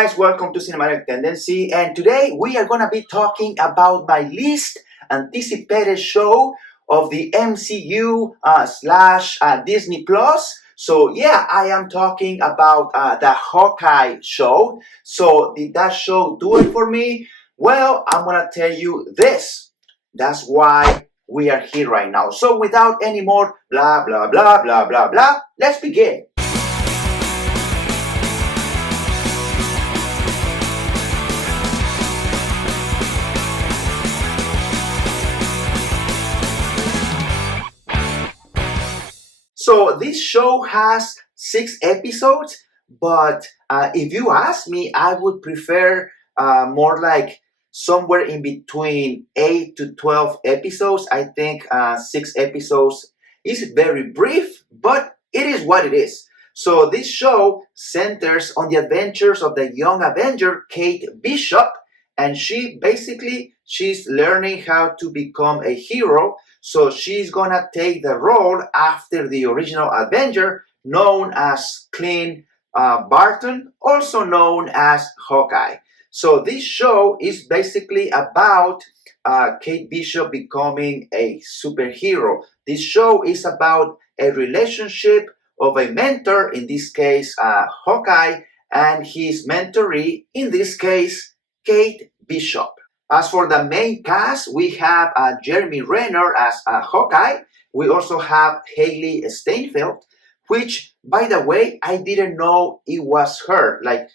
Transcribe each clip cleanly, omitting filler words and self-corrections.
guys, welcome to Cinematic Tendency, and today we are going to be talking about my least anticipated show of the MCU slash Disney Plus. So yeah, I am talking about the Hawkeye show. So did that show do it for me? Well, I'm going to tell you this. That's why we are here right now. So without any more blah, blah, blah, blah, blah, blah, let's begin. So this show has 6 episodes, but if you ask me, I would prefer more like somewhere in between 8 to 12 episodes. I think 6 episodes is very brief, but it is what it is. So this show centers on the adventures of the young Avenger, Kate Bishop, and she's learning how to become a hero. So she's gonna take the role after the original Avenger, known as Clint Barton, also known as Hawkeye. So this show is basically about Kate Bishop becoming a superhero. This show is about a relationship of a mentor, in this case Hawkeye, and his mentoree, in this case Kate Bishop. As for the main cast, we have Jeremy Renner as Hawkeye. We also have Haley Steinfeld, which, by the way, I didn't know it was her. Like,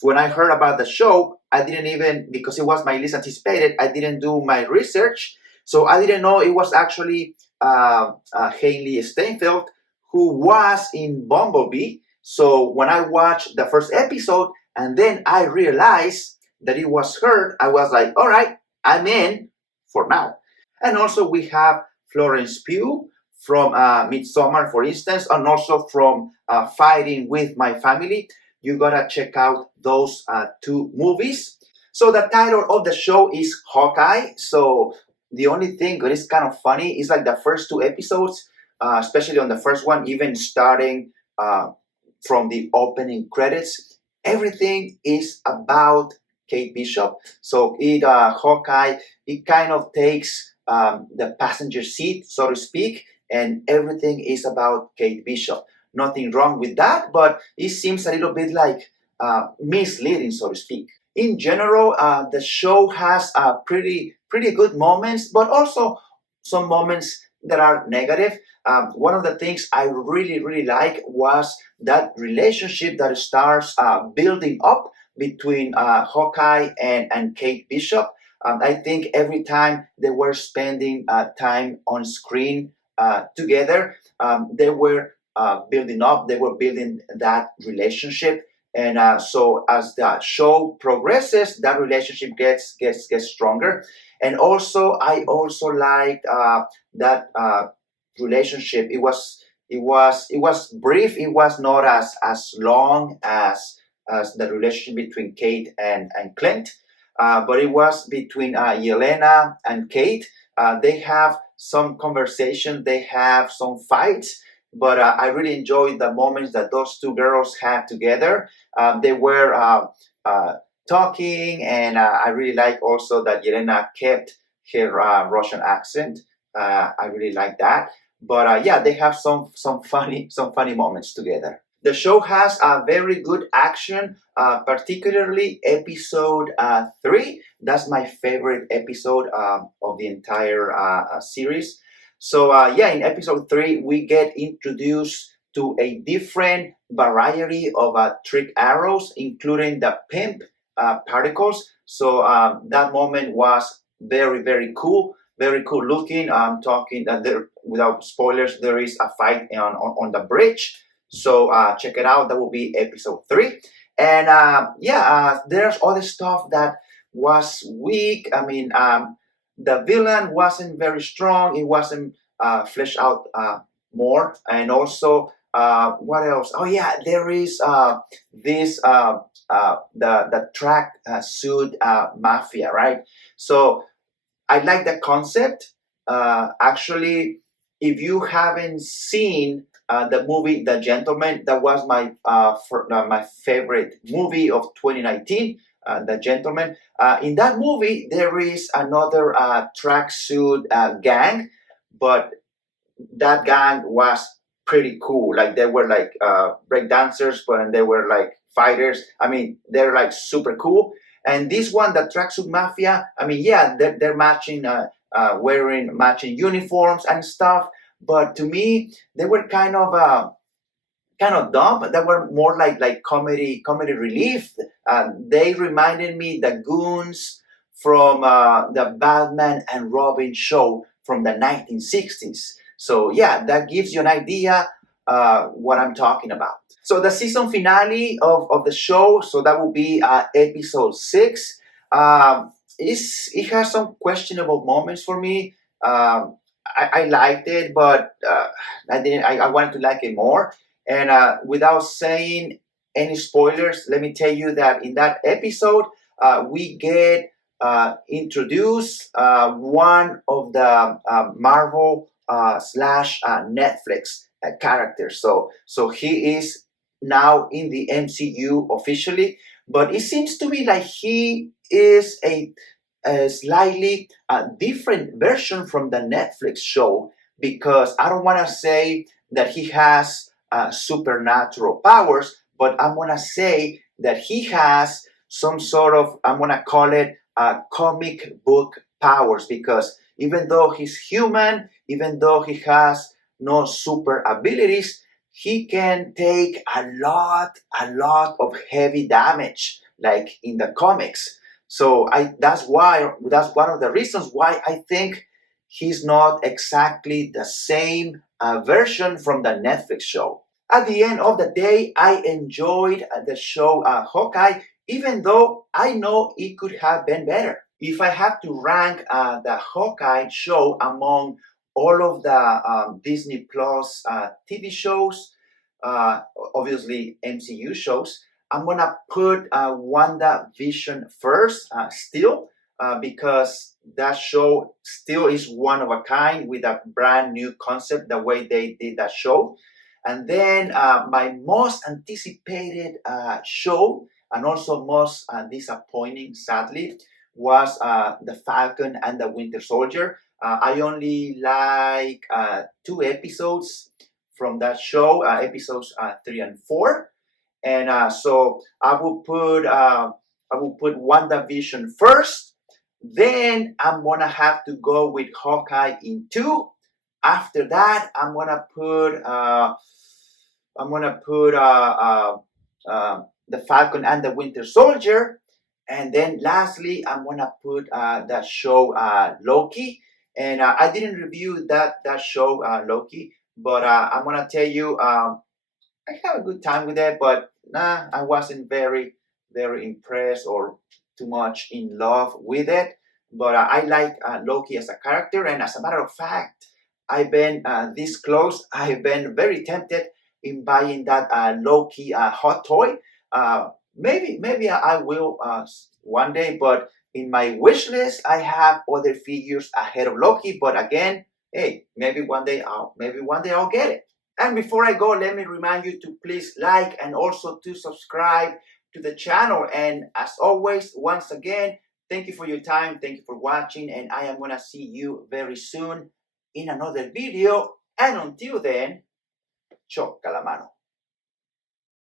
when I heard about the show, I didn't even, because it was my least anticipated, I didn't do my research. So I didn't know it was actually Haley Steinfeld, who was in Bumblebee. So when I watched the first episode, and then I realized that it was her, I was like, all right, I'm in for now. And also we have Florence Pugh from Midsommar, for instance, and also from Fighting with My Family. You gotta check out those 2 movies. So the title of the show is Hawkeye. So the only thing that is kind of funny is like the first 2 episodes, especially on the first one, even starting from the opening credits, everything is about Kate Bishop. So Hawkeye, it kind of takes the passenger seat, so to speak, and everything is about Kate Bishop. Nothing wrong with that, but it seems a little bit like misleading, so to speak. In general, the show has pretty good moments, but also some moments that are negative. One of the things I really like was that relationship that starts building up between Hawkeye and Kate Bishop. I think every time they were spending time on screen together, they were building up, they were building that relationship. And so as the show progresses, that relationship gets stronger. And also, I also liked that relationship. It was brief. It was not as long as the relationship between Kate and Clint, but it was between Yelena and Kate. They have some conversation, they have some fights, but I really enjoyed the moments that those 2 girls had together. They were talking, and I really like also that Yelena kept her Russian accent. I really like that. But yeah, they have some funny moments together. The show has a very good action, particularly episode 3. That's my favorite episode of the entire series. So yeah, in episode 3, we get introduced to a different variety of trick arrows, including the pimp particles. So that moment was very cool. Very cool looking. I'm talking there, without spoilers, there is a fight on the bridge. So check it out. That will be episode 3. And yeah, there's other stuff that was weak. I mean, the villain wasn't very strong. It wasn't fleshed out more. And also, what else? Oh yeah, there is this the track suit mafia, right? So I like the concept. Actually, if you haven't seen the movie The Gentleman. That was my favorite movie of 2019. The Gentleman. In that movie, there is another tracksuit gang, but that gang was pretty cool. Like they were like break dancers, but they were like fighters. I mean, they're like super cool. And this one, the Tracksuit Mafia, I mean, yeah, they're matching, wearing matching uniforms and stuff. But to me, they were kind of dumb, but they were more like comedy relief. They reminded me the goons from the Batman and Robin show from the 1960s. So yeah, that gives you an idea what I'm talking about. So the season finale of the show, so that will be episode 6. It has some questionable moments for me. I liked it, but I didn't. I wanted to like it more. And without saying any spoilers, let me tell you that in that episode, we get introduced one of the Marvel slash Netflix characters. So he is now in the MCU officially, but it seems to me like he is a slightly different version from the Netflix show, because I don't want to say that he has supernatural powers, but I'm gonna say that he has some sort of, I'm gonna call it comic book powers, because even though he's human, even though he has no super abilities, he can take a lot of heavy damage, like in the comics. So that's one of the reasons why I think he's not exactly the same version from the Netflix show. At the end of the day, I enjoyed the show Hawkeye, even though I know it could have been better. If I have to rank the Hawkeye show among all of the Disney Plus TV shows, uh, obviously MCU shows, I'm gonna put WandaVision first, still, because that show still is one of a kind with a brand new concept, the way they did that show. And then my most anticipated show, and also most disappointing, sadly, was The Falcon and the Winter Soldier. I only like 2 episodes from that show, episodes 3 and 4, and so I will put WandaVision first. Then I'm gonna have to go with Hawkeye in 2. After that, I'm gonna put the Falcon and the Winter Soldier, and then lastly, I'm gonna put that show Loki. And I didn't review that show Loki, but I'm gonna tell you, I have a good time with it, but nah, I wasn't very impressed or too much in love with it. But I like Loki as a character, and as a matter of fact, I've been this close. I've been very tempted in buying that Loki hot toy. Maybe I will one day, but in my wish list, I have other figures ahead of Loki. But again, hey, maybe one day I'll get it. And before I go, let me remind you to please like and also to subscribe to the channel. And as always, once again, thank you for your time. Thank you for watching. And I am going to see you very soon in another video. And until then, choca la mano.